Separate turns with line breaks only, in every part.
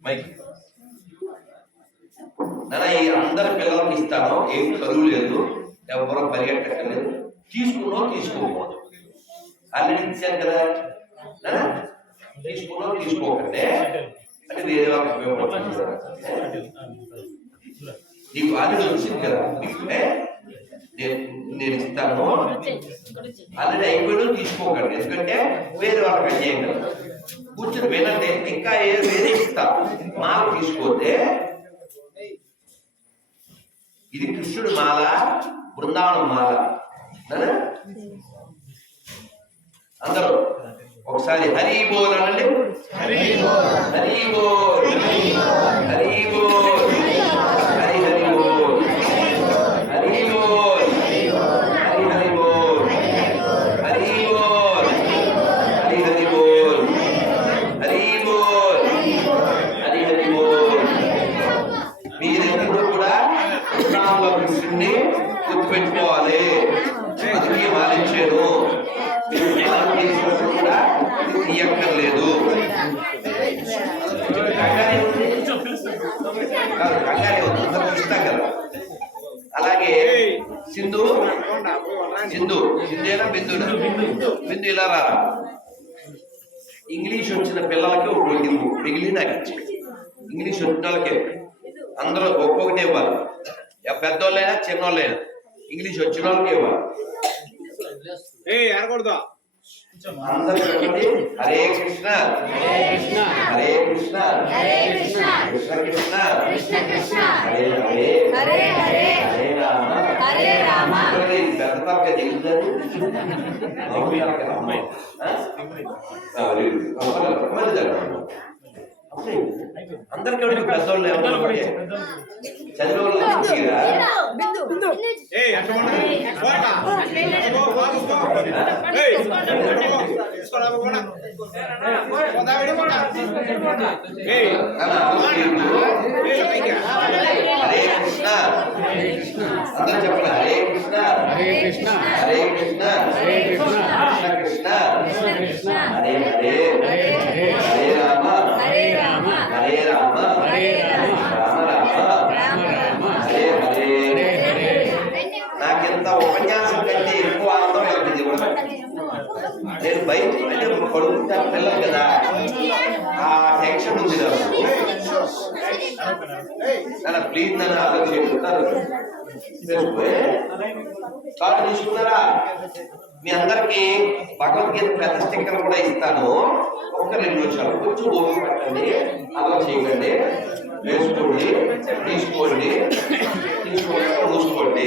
Mic. నాన్న ఈ అందరి పిల్లలకి ఇస్తాను ఏం చదువు లేదు ఎవరో పరిగెట్టక్కర్లేదు తీసుకున్నో తీసుకోకూడదు ఆల్రెడీ ఇచ్చాను కదా. నాన్న తీసుకున్నో తీసుకోకండి. అంటే వేరే వాళ్ళకి ఉపయోగపడుతుంది. నీకు ఆల్రెడీ వచ్చింది కదా. ఏ? నేను నేను ఇస్తాను. ఆల్రెడీ అయిపోయిన తీసుకోకండి. ఎందుకంటే వేరే వాళ్ళకి చేయండి కూర్చొని వినండి ఇంకా ఏ వేరే ఇస్తా మాల తీసుకోతే ఇది కృష్ణుడు మాల బృందావనం మాల? అందరూ ఒకసారి హరి బోల్ అనండి. హరి బోల్. హరి బోల్. హరి బోల్ హరి హరి బోల్ హరి బోల్ హరి హరి బోల్ హరి బోల్ హరి హరి బోల్ హరి బోల్ హరి హరి బోల్ మీరెప్పుడు కూడా రాముల కృష్ణుడిని గుర్తుపెట్టుకోవాలి అందుకే మాలించాను మాల తీసుకున్నప్పుడు కూడా ఇది తీయక్కర్లేదు కంగారే ఉంది. కాదు, కంగారే ఉంది. అందరూ ఇస్తాం కదా అలాగే సింధు సింధు సింధేనా బిందునా? బిందు ఇలా రా. ఇంగ్లీష్ వచ్చిన పిల్లలకి ఒక ఇవ్వు మిగిలిన నాకు ఇచ్చి. ఇంగ్లీష్ వచ్చిన అందరూ ఒక్కొక్కటి ఇవ్వాలి. పెద్దోళ్ళైనా చిన్నోళ్ళైనా ఇంగ్లీష్ వచ్చిన వాళ్ళకి ఇవ్వాలి.
ఏ
హరే కృష్ణ. హరే కృష్ణ. కృష్ణ. కృష్ణ. హరే హరే.
హరే హరే.
హరే రామ.
హరే రామ.
పెద్ద అందరికీ ఎవరికి పెద్దోళ్ళు చదివే హరే కృష్ణ అందరూ చెప్పండి హరే కృష్ణ
హరే కృష్ణ
హరే కృష్ణ
హరే కృష్ణ
కృష్ణ కృష్ణ హరే హరే
హరే హరే
హరే రామ
హరే రామ
హరే రామ
హరే రామ
రామ రామ
రామ రామ
హరే హరే
హరే హరే
నాకెంత ఉపన్యాసం కంటే ఎక్కువ ఆనందం కలిగింది కూడా నేను బయటికి వెళ్ళి పడుకుంటాను పిల్లలు కదా ఆ టెన్షన్ ఉంది చాలా ప్లీజ్ నన్ను అలా చేసుకుంటారు కార్డు తీసుకున్నారా మీ అందరికి భగవద్గీత పెద్ద స్టిక్కర్ కూడా ఇస్తాను ఒక్క రెండు నిమిషాలు కొంచెం ఓపిక పెట్టండి అలా చేయకండి వేసుకోండి తీసుకోండి తీసుకోండి మూసుకోండి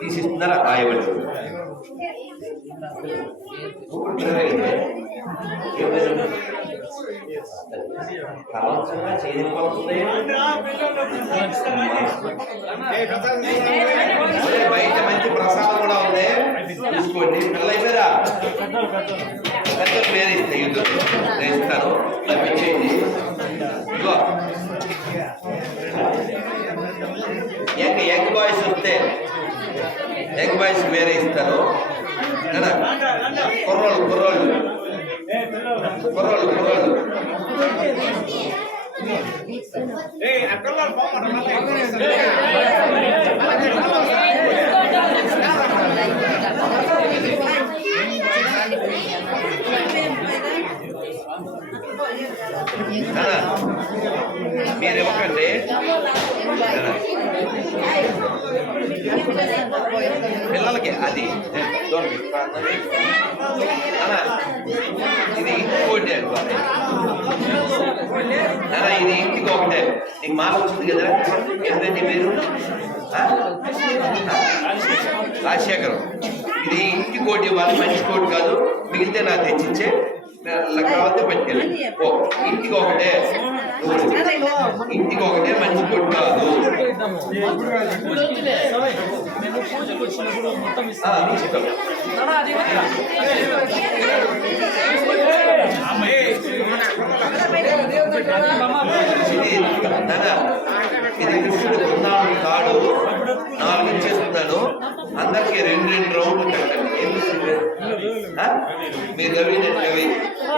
తీసిస్తున్నారా రాయవచ్చు బయట మంచి ప్రసాదం కూడా ఉంది. చూసుకోండి. పిల్లలు అయిపోయారా పెద్ద పేరు ఇస్తే యుద్ధం నేను ఇస్తాను. తప్పించేయండి ఇదిగో. యంగ్ బాయ్స్ వస్తే యంగ్ బాయ్స్ వేరే ఇస్తాను నాన్న, కుర్రోళ్ళు కుర్రోళ్ళు కుర్రోళ్ళు కుర్రోళ్ళు నాన్న, మీరు ఇవ్వకండి పిల్లలకి అది ఇది ఇంకోటి నాన్న ఇది ఇంటికి ఒకటే నీకు మాట వస్తుంది కదా? ఎందుకంటే మీరు? రాజశేఖరం. ఇది ఇంటి కోటి ఇవ్వాలి మంచి కోటి కాదు. మిగిలితే నాకు తెచ్చిచ్చే నాకు కావాలంటే పట్టుకెళ్ళి ఓ ఇంటికి ఒకటే ఇంటికి ఒకటే మనిషి కోటి కాదు ఆ, నీ ఇష్టం. ఇది నాన్న, కృష్ణుడు బృందావనం నాలుగు ఇచ్చేస్తున్నాను అందరికి రెండు రెండు రౌండ్లు కట్టండి మీరు రవి నేను రవి.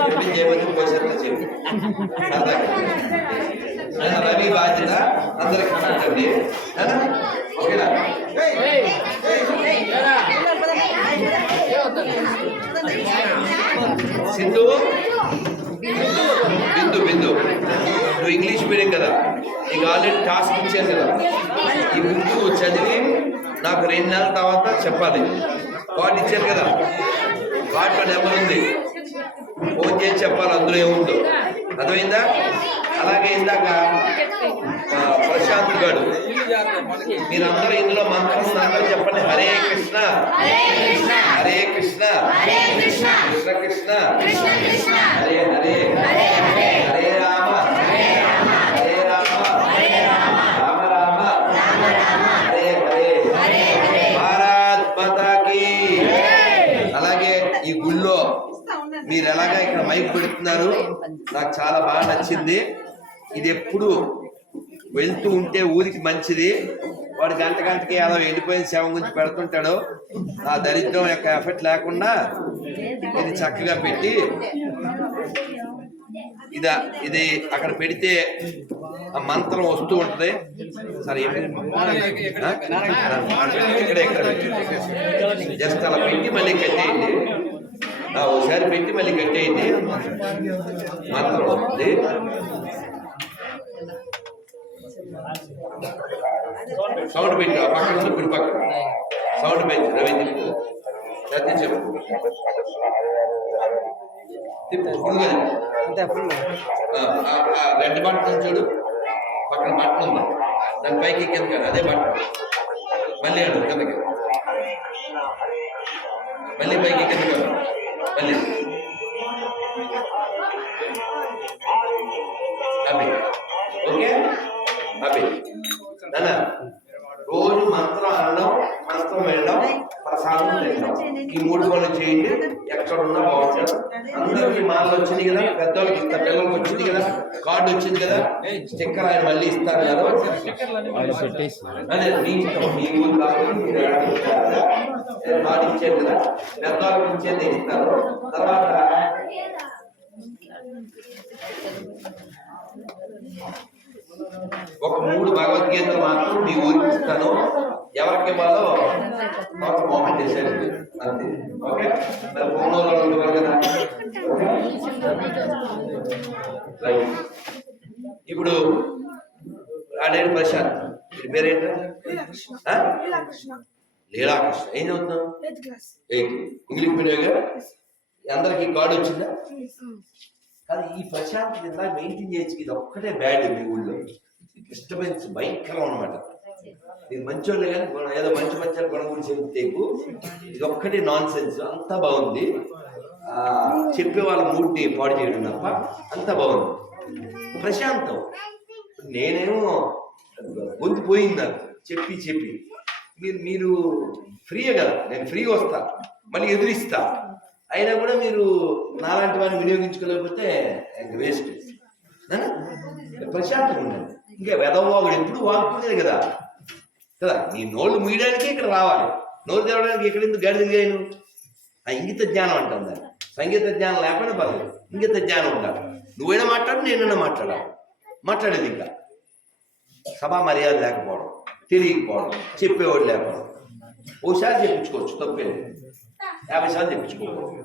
చెప్పింది చేయమని పోసేస్తా చెప్పి. రవి బాధ్యత. అందరికి కట్టండి ఓకేనా? సింధు? బిందు బిందు నువ్వు ఇంగ్లీష్ మీడియం కదా. నీకు ఆల్రెడీ టాస్క్ ఇచ్చాను కదా. ఈ బుక్ చదివి నాకు రెండు నెలల తర్వాత చెప్పాలి. కార్డు ఇచ్చాను కదా. కార్డులో నెంబర్ ఉంది. ఫోన్ చేసి చెప్పాలి అందులో ఏముందో. అర్థమైందా? అలాగే ఇందాక ప్రశాంత్ గారు మీరందరూ ఇందులో మంత్రం అందరూ చెప్పండి. హరే కృష్ణ. హరే కృష్ణ. కృష్ణ కృష్ణ.
కృష్ణ కృష్ణ.
హరే హరే.
హరే హరే.
హరే రామ హరే రామ హరే రామ హరే రామ రామ రామ రామ రామ హరే హరే
హరే హరే
భారత్ మాతాకి అలాగే ఈ గుళ్ళో మీరు ఎలాగా ఇక్కడ మైక్ పెడుతున్నారు? నాకు చాలా బాగా నచ్చింది. ఇది ఎప్పుడు వెళ్తూ ఉంటే ఊరికి మంచిది. వాడు గంట గంటకి ఏదో వెళ్ళిపోయిన శవం గురించి పెడుతుంటాడు. ఆ దరిద్రం యొక్క ఎఫెక్ట్ లేకుండా ఇది చక్కగా పెట్టి ఇదా ఇది అక్కడ పెడితే ఆ మంత్రం వస్తూ ఉంటది. సరే? ఇక్కడే ఇక్కడ. జస్ట్ అలా పెట్టి మళ్ళీ కట్టేయండి. ఒకసారి పెట్టి మళ్ళీ కట్టేయండి మంత్రం వస్తుంది సౌండ్ పెట్టి ఆ పక్కన కుడి పక్కన. సౌండ్ పెంచు రవీంద్ర సత్యం చెప్పు. రెడ్ బటన్ చూడు. పక్కన బటన్ ఉంది. దాని పైకి కిందకి రా, అదే బటన్. మళ్ళీ అడు కిందకి. మళ్ళీ పైకి కిందకి రా. అభి. ఓకే? అభి. నాన్న రోజు మంత్రం అనడం మంత్రం వెళ్ళడం ప్రసాదం తినడం. ఈ మూడు పనులు చేయండి. ఎక్కడ ఉన్నా బాగుంటుంది అందరికి మాటలు వచ్చింది కదా పెద్దవాళ్ళకి ఇస్తా పిల్లలకి వచ్చింది కదా కార్డు వచ్చింది కదా స్టిక్కర్ ఆయన మళ్ళీ ఇస్తారు కదా. అదే మీ ఇష్టం మీ ఊరు కాబట్టి ఎక్కడ ఇస్తారు కదా. పెద్దవాళ్ళకి ఇచ్చేది ఇస్తారు? తర్వాత ఒక మూడు భగవద్గీతలు మాత్రం మీ ఊరికి ఇస్తాను. ఎవరికి ఇవ్వాలో మాకు మోహన్ చేశారు అంతే. ఓకే? మరి ఫోన్లో కదా? రైట్. ఇప్పుడు ఆడేడు ప్రశాంత్. పేరేంటి? లీలాకృష్ణ. ఏం చదువుతున్నావు? ఎయిట్ ఇంగ్లీష్ మీడియంగా అందరికి కార్డు వచ్చిందా? కానీ ఈ ప్రశాంత్ ఇందాక మెయింటైన్ చేయొచ్చు. ఇది ఒక్కటే బ్యాడ్ మీ ఊళ్ళో. డిస్టర్బెన్స్ భయంకరం అనమాట ఇది మంచోళ్ళే కానీ ఏదో మంచి మంచి గుణం గురించి చెప్తేకు ఇది ఒక్కటే నాన్ సెన్స్ అంతా బాగుంది. ఆ, చెప్పే వాళ్ళ మూడ్ని పాడు చేయడం తప్ప అంతా బాగుంది. ప్రశాంతం. నేనేమో గొంతు పోయింది నాకు. చెప్పి చెప్పి. మీరు మీరు ఫ్రీయే కదా. నేను ఫ్రీగా వస్తా. మళ్ళీ ఎదురిస్తా. అయినా కూడా మీరు నాలాంటి వారిని వినియోగించుకోలేకపోతే వేస్ట్. ప్రశాంతంగా ఉండండి. ఇంకా వెదవాగుడు ఎప్పుడు వాగుతుందే కదా. కదా నీ నోళ్ళు మూయడానికి ఇక్కడ రావాలి. నోరు తెరవడానికి ఇక్కడ ఎందుకు గడిది చేయను ఆ ఇంగిత జ్ఞానం అంటాం దాన్ని. సంగీత జ్ఞానం లేకపోయినా పర్లేదు. ఇంగిత జ్ఞానం ఉండాలి. నువ్వైనా మాట్లాడు నేనైనా మాట్లాడాలి. మాట్లాడేది ఇంకా. సభా మర్యాద లేకపోవడం. తెలియకపోవడం చెప్పేవాడు లేకపోవడం. ఓసారి చెప్పించుకోవచ్చు తప్పేది యాభై సార్లు చెప్పించుకోకూడదు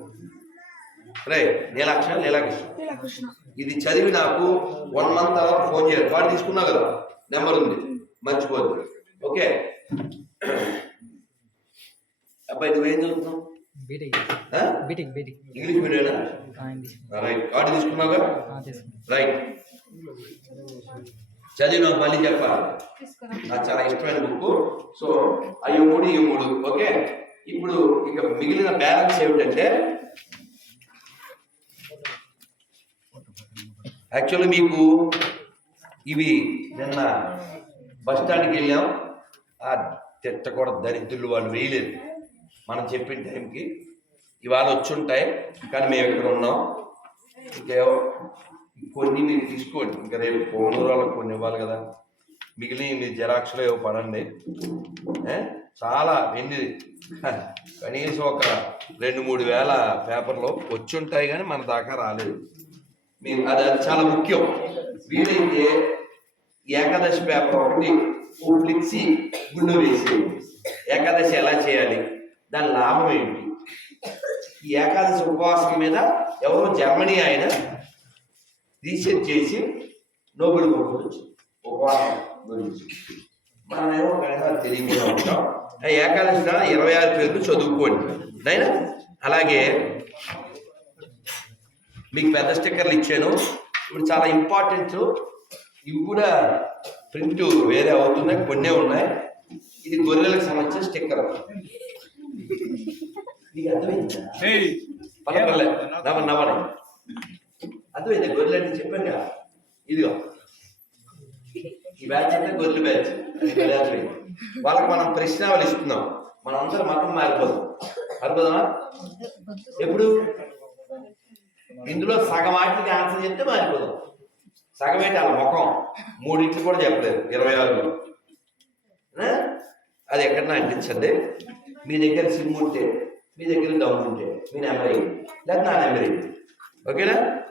రే నీలాక్ష నీలాకృష్ణ. ఇది చదివి నాకు వన్ మంత్ తర్వాత ఫోన్ చేయాలి. కార్డు తీసుకున్నావు కదా నెంబర్ ఉంది. మర్చిపోద్దు. ఓకే? అబ్బాయి నువ్వేం చదువుతున్నావు? ఇంగ్లీష్ మీడియమేనా రైట్ కార్డు తీసుకున్నావుగా? రైట్ చదివిన మళ్ళీ చెప్పాలి. నాకు చాలా ఇష్టమైన బుక్ సో అవి మూడు ఈ మూడు ఓకే? ఇప్పుడు ఇక మిగిలిన బ్యాలెన్స్ ఏమిటంటే యాక్చువల్లీ మీకు ఇవి నిన్న బస్ స్టాండ్కి వెళ్ళాం. ఆ తిట్ట కూడా దరిద్రులు వాళ్ళు వేయలేదు. మనం చెప్పిన టైంకి ఇవాళ వచ్చి ఉంటాయి కానీ మేము ఇక్కడ ఉన్నాం. ఇంకేవో కొన్ని మీరు తీసుకోండి. ఇంకా రేపు పోనూరు కొన్ని ఇవ్వాలి కదా. మిగిలిన మీ జెరాక్స్లో ఏవో పడండి. చాలా ఎన్ని? కనీసం ఒక రెండు మూడు వేల పేపర్లో వచ్చి ఉంటాయి కానీ మన దాకా రాలేదు. మీరు అది అది చాలా ముఖ్యం. వీలైతే ఏకాదశి పేపర్ ఒకటి ఫ్లిక్సీ గుండు వేసి ఏకాదశి ఎలా చేయాలి? దాని లాభం ఏంటి? ఈ ఏకాదశి ఉపవాసం మీద ఎవరో జర్మనీ ఆయన రీసెర్చ్ చేసి నోబెల్ బహుమతి వచ్చింది ఉపవాసం గురించి. మనమేమో కనుక తెలియకుండా ఉంటాం. ఏకాదశి ఇరవై ఆరు పేర్లు చదువుకోండి. నైనా? అలాగే మీకు పెద్ద స్టిక్కర్లు ఇచ్చాను. ఇప్పుడు చాలా ఇంపార్టెంట్. ఇవి కూడా ప్రింట్ వేరే అవుతున్నాయి కొన్నే ఉన్నాయి. ఇది గొర్రెలకు సంబంధించిన స్టిక్కర్. నీకు అర్థమైందా? పలకలే నవ్వ నవ్వనే. అర్థమైంది? గొర్రెలు అంటే చెప్పాను కదా. ఇదిగో. ఈ బ్యాచ్ అంటే గొర్రెల బ్యాచ్. అది వాళ్ళకి మనం ప్రశ్నావళి ఇస్తున్నాం. మనందరం మతం మారిపోదాం. మారిపోదామా? ఎప్పుడు? ఇందులో సగం వాటికి ఆన్సర్ చెప్తే మారిపోదాం. సగం ఏంటి? వాళ్ళ ముఖం. మూడింటికి కూడా చెప్పలేదు. ఇరవై ఆరులో అది ఎక్కడన్నా అంటించండి. మీ దగ్గర సిమ్ ఉంటే మీ దగ్గర డౌన్ ఉంటే మీ నెంబర్ అయ్యి లేదా నా నెంబర్ ఓకేనా?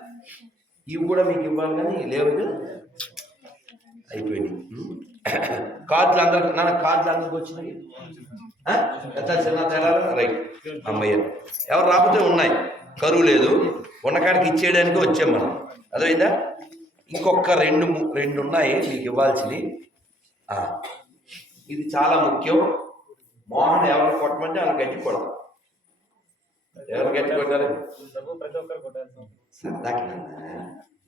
ఇవి కూడా మీకు ఇవ్వాలి కానీ లేవు అయిపోయింది. అయిపోయినాయి కార్డులు అందరికి నాన్న కార్డులు అందరికి వచ్చినాయి. ఎంత చిన్న తేడా రైట్. అమ్మయ్య. ఎవరు రాకపోతే ఉన్నాయి. కరువు లేదు. ఉన్నకాడికి ఇచ్చేయడానికి వచ్చాం మనం. అదైందా ఇంకొక రెండు రెండు ఉన్నాయి మీకు ఇవ్వాల్సినవి. ఇది చాలా ముఖ్యం. మోహన్ ఎవరు కొట్టమంటే వాళ్ళకి గట్టి కొడతాం. ఎవరు గట్టి కొట్టాలి? సరదాకి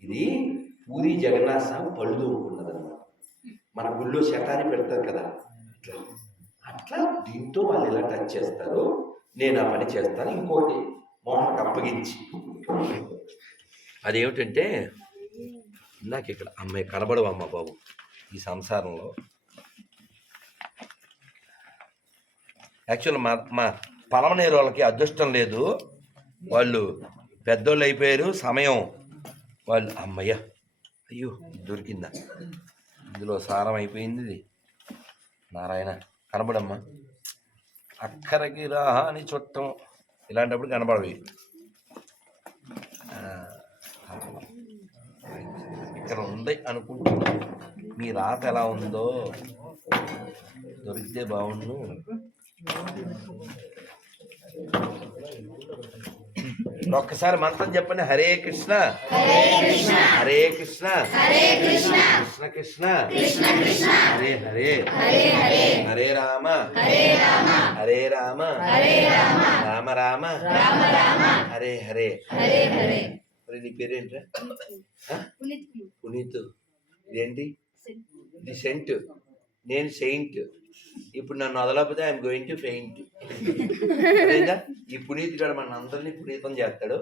ఇది పూరి జగన్నాథ స్వామి పళ్ళు తోముకున్నది అనమాట మన గుళ్ళో శటాన్ని పెడతారు కదా. అట్లా. అట్లా దీంతో వాళ్ళు ఇలా టచ్ చేస్తారు నేను ఆ పని చేస్తాను. ఇంకోటి మోహన్కి అప్పగించి. అదేమిటంటే నాకు ఇక్కడ అమ్మాయి కనబడవమ్మ బాబు ఈ సంసారంలో. యాక్చువల్ మా మా పలమనేరు వాళ్ళకి అదృష్టం లేదు. వాళ్ళు పెద్దోళ్ళు అయిపోయారు సమయం వాళ్ళు అమ్మయ్య అయ్యో దొరికిందా? ఇందులో సారం అయిపోయింది ఇది. నారాయణ కనబడమ్మా. అక్కరకి రాహా అని చుట్టం ఇలాంటప్పుడు కనబడవి. ఇక్కడ ఉంది అనుకుంటున్నా మీ రాత ఎలా ఉందో దొరికితే బాగుండు. ఒక్కసారి మంత్రం చెప్పండి. హరే కృష్ణ. హరే కృష్ణ.
హరే కృష్ణ.
కృష్ణ. కృష్ణ
కృష్ణ. కృష్ణ
హరే హరే.
హరే హరే.
హరే రామ.
హరే రామ.
హరే రామ.
హరే రామ.
రామ రామ.
రామ రామ.
హరే హరే.
హరే హరే.
మరి నీ పేరేంట్రా? ఆ? పునీత్. ఇదేంటి? ఇది సెంట్. నేను సెయింట్. ఇప్పుడు నన్ను వదలకపోతే ఐఎమ్ గోయింగ్ టు ఫెయింట్. ఈ పునీత్ గారు మన అందరినీ పునీతం చేస్తాడు.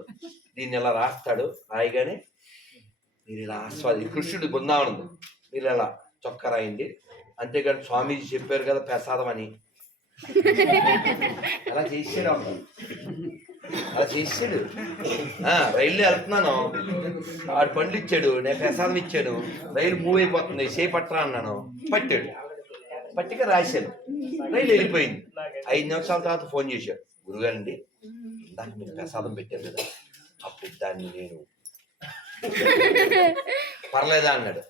దీన్ని ఇలా రాస్తాడు. రాయగానే మీరు ఇలా ఆస్వాది కృష్ణుడు బృందావనం. మీరు ఇలా చొక్క రాయండి. అంతేగాని స్వామీజీ చెప్పారు కదా ప్రసాదం అని. అలా చేసాడు అలా చేసాడు రైల్లో వెళ్తున్నాను. ఆడు పండ్లు ఇచ్చాడు నేను ప్రసాదం ఇచ్చాను. రైలు మూవ్ అయిపోతుంది. సేపు పట్టరా అన్నాను. పట్టాడు. పట్టిక రాశాను రైలు వెళ్ళిపోయింది. ఐదు నిమిషాల తర్వాత ఫోన్ చేశాడు గురుగారండి ఇందాక మీరు ప్రసాదం పెట్టారు కదా అప్పుడు దాన్ని నేను పర్లేదా అన్నాడు.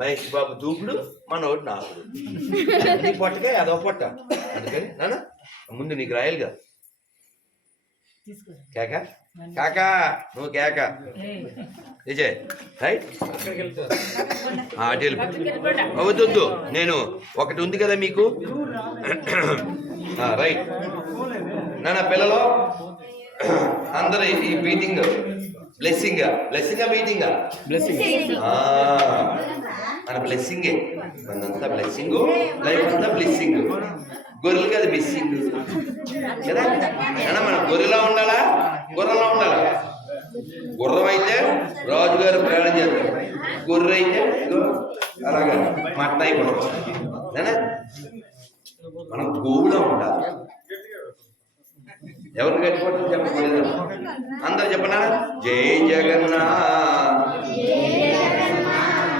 మహేష్ బాబు దూకుడు మనోడు నాకుడు. నీ పొట్టకే అదో పొట్ట. అందుకని నాన్న ముందు నీకు రాయాలి కదా కేక? కాకా నువ్వు కేక. నిజయ్ రైట్? ఆ, అటు నేను ఒకటి ఉంది కదా మీకు? ఆ, రైట్. నాన్న పిల్లలు అందరూ ఈ meeting blessing blessing meeting
blessing
ఆ మన బ్లెస్సింగే మనంతా బ్లెస్సింగ్ లైఫ్ అంతా బ్లెస్సింగ్ గొర్రెలకి అది మిస్సింగ్ కదా? మనం గొర్రెలా ఉండాలా? గొర్రెలా ఉండాలా? గుర్రం అయితే రాజుగారు ప్రయాణం చేస్తారు. గొర్రె అయితే అలాగా మట్ట అయిపోవడం. మనం గోవులా ఉండాలి. ఎవరిని కట్టుకోవటం చెప్పలేదు అందరు చెప్పనా జై జగన్నాథ్.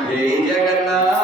జై జగన్నాథ్.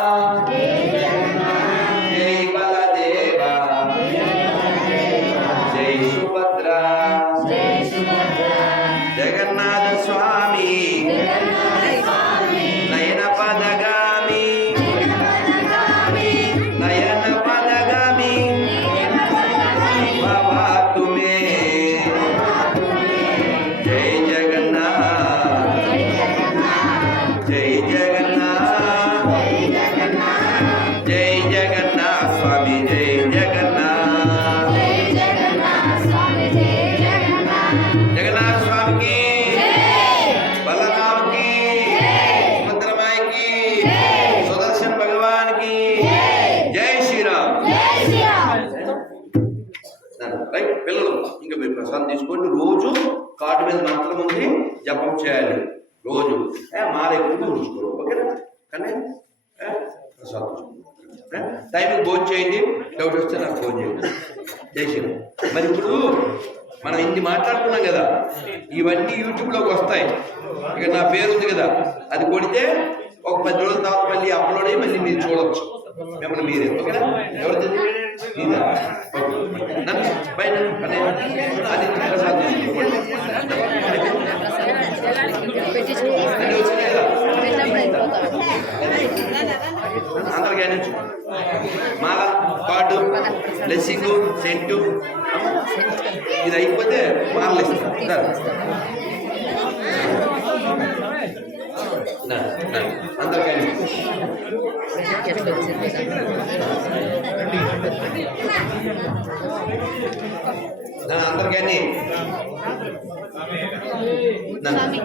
ఫోన్ చేయండి మరి ఇప్పుడు మనం ఇన్ని మాట్లాడుకున్నాం కదా ఇవన్నీ యూట్యూబ్లోకి వస్తాయి. ఇక నా పేరు ఉంది కదా అది కొడితే ఒక పది రోజుల తర్వాత మళ్ళీ అప్లోడ్ అయ్యి మళ్ళీ మీరు చూడొచ్చు. మిమ్మల్ని మీరే ఓకేనా? ఎవరు పైన అది కదా? అందరికి అనొచ్చు మాల కార్డు బ్లెస్సింగ్ సెంటు ఇది అయిపోతే మాలలు ఇస్తాం దా. నా, నా, అందరికి అందరికీ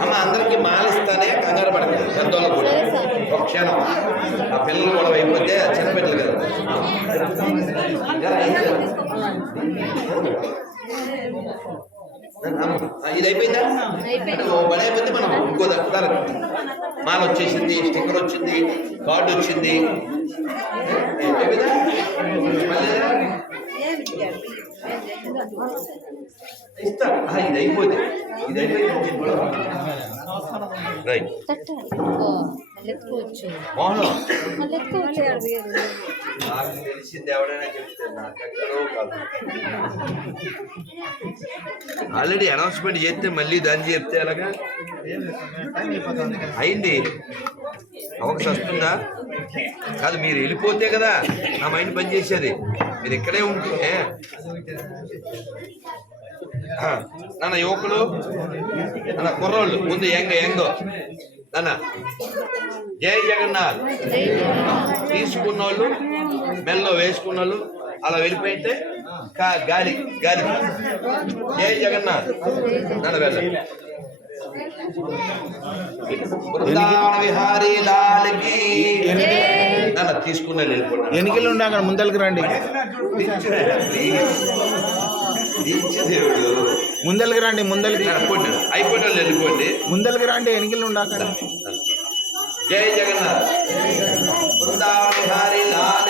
అమ్మ అందరికి మాలిస్తానే కంగారు పడకండి. పెద్దోళ్ళకు కూడా. ఒక క్షణం. ఆ పిల్లలు కూడా అయిపోతే చిన్నపిల్లలు కదా. కదా? ఇది అయిపోయిందా? ఓ బడి అయిపోతే మనం. ఇంకో దక్కుతారు మాల వచ్చేసింది స్టిక్కర్ వచ్చింది కార్డు వచ్చింది. అయిపోయిందా? మళ్ళీ ఇస్తా ఇది అయిపోతే ఇది అయిపోయింది రైట్
ఎత్తుకోవచ్చు
మోహన్ నాకు తెలిసింది ఎవడైనా చెప్తే నాకు ఎక్కడో కాదు ఆల్రెడీ అనౌన్స్మెంట్ చేస్తే మళ్ళీ దాన్ని చెప్తే ఎలాగా? అయింది. అవకాశం వస్తుందా? కాదు మీరు వెళ్ళిపోతే కదా నా మైండ్ పనిచేసేది. మీరు ఇక్కడే ఉంటే నాన్న యువకులు? నాన్న కుర్రోళ్ళు ముందు ఎంగ ఎంగో నాన్న జై జగన్నాథ్. తీసుకున్న వాళ్ళు మెల్లో వేసుకున్న వాళ్ళు అలా వెళ్ళిపోయితే గాలి గాలి. జై జగన్నాథ్. నాన్న వెళ్ళ బృందావన విహారీ లాల్కి నన్ను తీసుకున్న వెళ్ళిపోతాను
ఎన్నికలు ఉండే అక్కడ ముందరికి రండి.
దేవుడు.
ముందరికి రండి
అయిపోయింది అయిపోయిన వాళ్ళు వెళ్ళిపోండి.
ముందరికి రండి ఎన్నికలు ఉండాక
జై జగన్నాథ్. బృందావన విహారీ లాల్కి